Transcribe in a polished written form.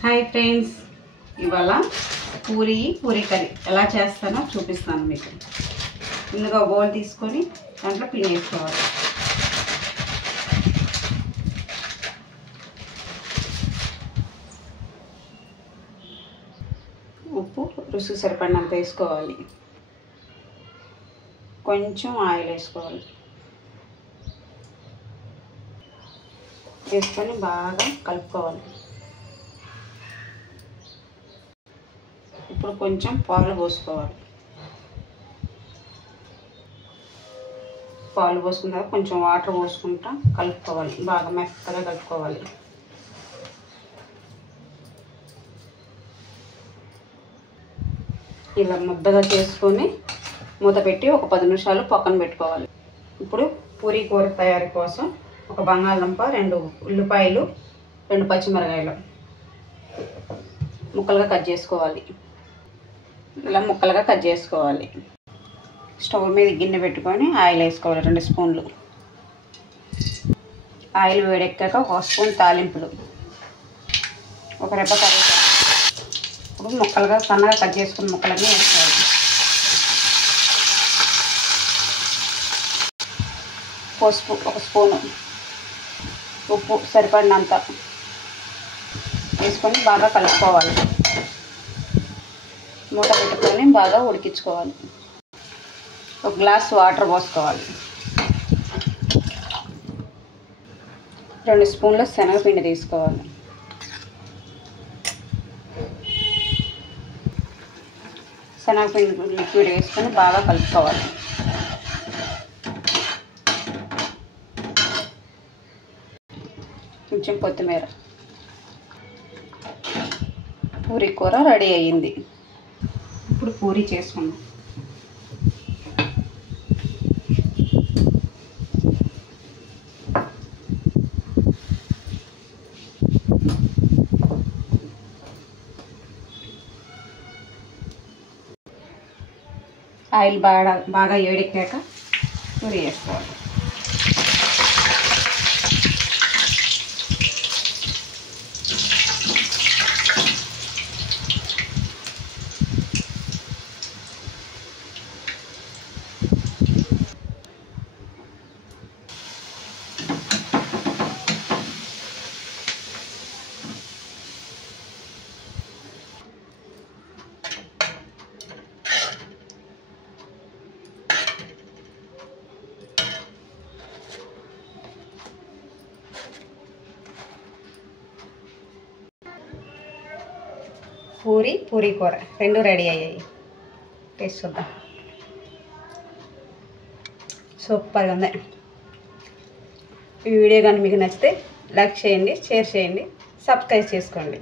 Hi friends, ఇవాళ Puri curry ఎలా చేస్తానో చూపిస్తాను మీకు. ముందుగా బౌల్ తీసుకొని దాంట్లో పిండి వేసుకోవాలి. ఉప్పు రుచికి సరిపడినంత వేసుకోవాలి. కొంచెం ఆయిల్ వేసుకోవాలి. వేసుకొని బాగా కలుపుకోవాలి. ఇప్పుడు కొంచెం పాలు పోసుకోవాలి. పాలు పోసుకున్న తర్వాత కొంచెం వాటర్ పోసుకుంటా కలుపుకోవాలి. బాగా మెత్తగా కలుపుకోవాలి. ఇలా ముద్దగా చేసుకొని మూత పెట్టి ఒక 10 నిమిషాలు పక్కన పెట్టుకోవాలి. ఇప్పుడు పూరీ కూర తయారీ కోసం ఒక బంగాళదుంప, 2 ఉల్లిపాయలు, 2 పచ్చిమిరకాయలు ముక్కలుగా కట్ చేసుకోవాలి. ఇలా ముక్కలుగా కట్ చేసుకోవాలి. స్టవ్ మీద గిన్నె పెట్టుకొని ఆయిల్ వేసుకోవాలి. 2 స్పూన్లు ఆయిల్ వేడెక్కాక 1 స్పూన్ తాలింపులు, 1 రెబ్బ కరివేపాకు. ఇప్పుడు ముక్కలుగా సన్నగా కట్ చేసుకున్న ముక్కలన్నీ వేసుకోవాలి. పసుపు 1 స్పూను, ఉప్పు సరిపడినంత వేసుకొని బాగా కలుపుకోవాలి. మూత పెట్టుకొని బాగా ఉడికించుకోవాలి. 1 గ్లాస్ వాటర్ పోసుకోవాలి. 2 స్పూన్ల శనగపిండి తీసుకోవాలి. శనగపిండి లిక్విడ్ వేసుకొని బాగా కలుపుకోవాలి. కొంచెం కొత్తిమీర. పూరీ కూర రెడీ అయ్యింది. ఇప్పుడు పూరీ చేసుకుందాం. ఆయిల్ బాగా వేడెక్కాక పూరీ వేసుకోవాలి. పూరీ కూర 2 రెడీ అయ్యాయి. టేస్ట్ చూద్దాం. సూపర్గా ఉంది. ఈ వీడియో కానీ మీకు నచ్చితే లైక్ చేయండి, షేర్ చేయండి, సబ్స్క్రైబ్ చేసుకోండి.